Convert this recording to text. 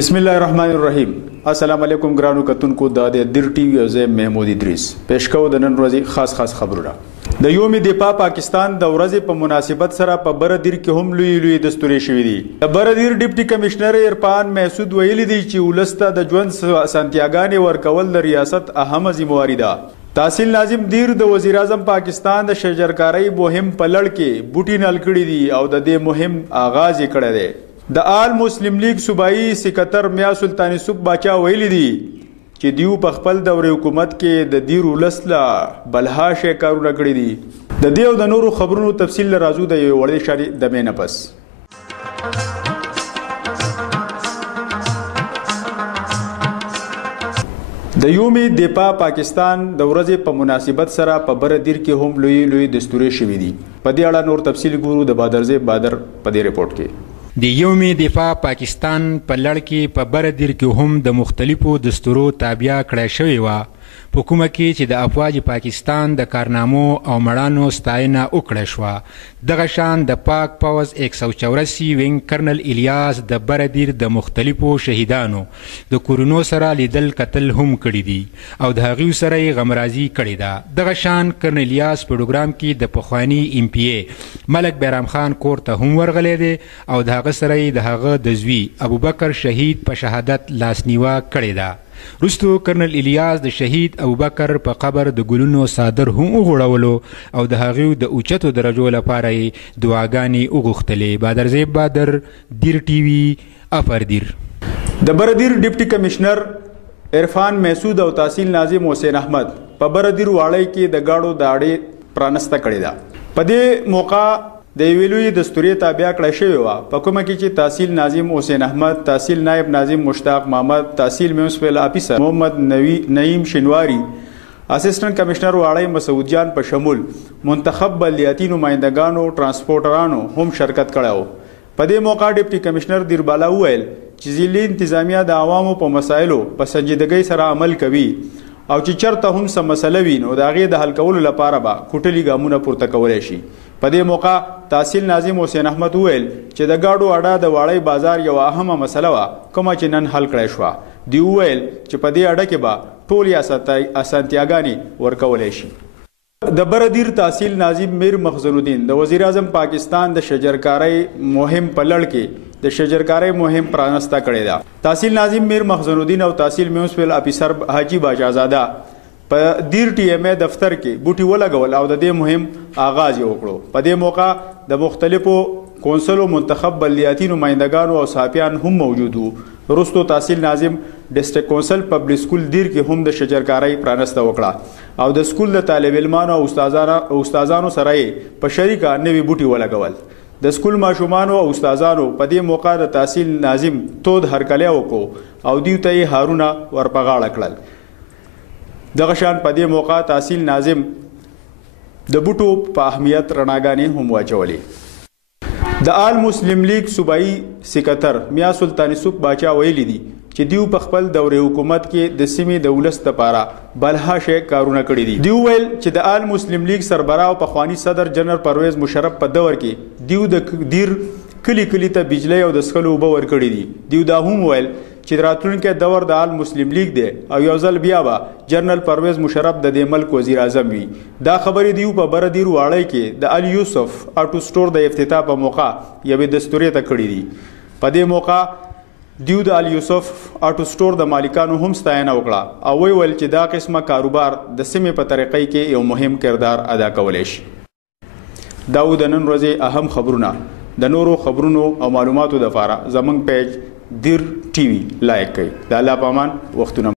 بسم الله الرحمن الرحیم. السلام علیکم ګرانو کتونکو د دیر ټي وي او زه محمود ادریس پیش کوم د نن ورځې خاص خبرونه. د یوم دفاع پاکستان د ورځې په مناسبت سره په بردیر کې هم لوی دستوري شوې دي. د بردیر ډیپټي کمشنر عرفان محسود ویلي دی چې ولسته د ژوند سانتیاګانې ورکول د ریاست اهمه ذمہواری ده. تحصیل ناظم دیر د وزیر اعظم پاکستان د شجرکاری مهم په لړ کې بوټي نل کړي دي او د دې مهم آغاز یې کړی دی. د آل مسلم لیگ صوبائی سکتر میا سلطان سوک باچا ویلی دی چې دیو په خپل دور حکومت کې د دیر ولس لا بلها شي کارونه کړی دي. د دې او د نورو خبرونو تفصیل راځو د یو وړې شاري د مینه پس. د یوم دفاع پاکستان د ورځې په مناسبت سره په بردیر کې هم لوی دستوري شوې دي. په دې اړه نور تفصیل ګورو د بادرزه بادر په دې ریپورت کې. د یوم دفاع پاکستان په لړ کې په بردیر کې هم د مختلفو دستورو تابع کړی شوی و، په کومه کې چې د افواج پاکستان د کارنامو او مړانو ستاینه وکړه شوه. دغه شان د پاک پوځ 184 وینګ کرنل الیاس د بردیر د مختلفو شهیدانو د کورونو سره لیدل کتل هم کړي دي او د هغوی سره یې غمرازي کړې ده. دغه شان کرنل الیاس پروګرام کې د پخواني ایم پی ای ملک بیرام خان کور ته هم ورغلی دی او د هغه سره یې د هغه د زوی ابوبکر شهید په شهادت لاسنیوه کړې ده. رستو کرنل الیاس د شهید ابوبکر په قبر د ګلونو صادر هم وغوړولو او د هغوی د اوچتو درجو لپاره یې دعاګانې وغوښتلې. بادرزیب بادر، دیر ټي وي، افردیر. د بردیر ډیپټي کمشنر عرفان محسود او تحصیل ناظم حسین احمد په بردیر واړی کې د گاړو د اړې پرانسته کړې ده. په دې موقع د یوې لویې دستوري تابع کړی شوې وه، په کومه کې چې تحصیل ناظم حسین احمد، تحصیل نائب ناظم مشتاق محمد، تحصیل میونسپل آفیسر محمد نعیم شنواری، اسسټنټ کمشنر واړی مسعود جان په شمول منتخب بلدیاتي نمایندګانو ټرانسپورټرانو هم شرکت کړی و. په دې موقع ډیپټي کمشنر دیربالا وویل چې ضلعي انتظامیه د عوامو په مسایلو په سنجیدګۍ سره عمل کوي او چې چرته هم څه مسله وي نو د هغې د حل کولو لپاره به کوټلي ګامونه پورته کولی شي. په دې موقع تحصیل ناظم حسین احمد وویل چې د گاډو اډه د واړی بازار یوه اهمه مسله وه کومه چې نن حل کړی شوه. دوی وویل چې په دې اډه کې به ټولې اسانتیاګانې ورکولی شي. د بردیر تحصیل ناظم میر مخزن الدین د وزیر اعظم پاکستان د شجرکاری مهم په لړ کې د شجرکاری مهم پرانسته کړې ده. تحصیل ناظم میر مخزن الدین او تحصیل میونسپل آفیسر حاجی باچازاده په دیر ټي ایم ای دفتر کې بوټي ولګول او د دې مهم آغاز یې وکړو. په دې موقع د مختلفو کونسلو منتخب بلدیاتي نمایندګانو او صحافیان هم موجود وو. وروستو تحصیل ناظم ډسټرکټ کونسل پبلک سکول دیر کې هم د شجرکاری پرانسته وکړه او د سکول د طالب علمانو او استادانو سره یې په شریکه نوي بوټي ولګول. د سکول ماشومانو او استادانو په دې موقع د تحصیل ناظم تود هرکلی وکړو او دوی ته یې هارونه ورپغاړه کړل. دغه شان په دې موقع تحصیل ناظم د بوټو په اهمیت رڼاګانې هم واچولې. د آل مسلم لیگ صوبائی سکتر میا سلطان سوک باچا ویلی دی چې دیو په خپل دور حکومت کې د سیمې د ولس لپاره بلها شي کارونه کړي دي. دیو ویل چې د آل مسلم لیگ سربراہ او پخوانی صدر جنرال پرویز مشرف په دور کې دیو د دیر کلی ته بجلی او د څښلو اوبه ورکړي دي. دیو دا هم ویل چې راتلونکی دور د آل مسلم لیگ دی او یو ځل بیا به جنرال پرویز مشرف د دې ملک وزیر اعظم وي. دا خبرې دیو په بردیر واړی کې د ال یوسف آټو سټور د افتتاح په موقع یوې دستوري ته کړي دي. په دې موقع دیو د ال یوسف آټو سټور د مالکانو هم ستاینه وکړه او ویل چې دا قسمه کاروبار د سیمې په طریقې کې یو مهم کردار ادا کولی شي. دا و د نن ورځې اهم خبرونه. د نورو خبرونو او معلوماتو دپاره زموږ پیج دیر ټي وي لایک کړئ. د الله په امان. وختونه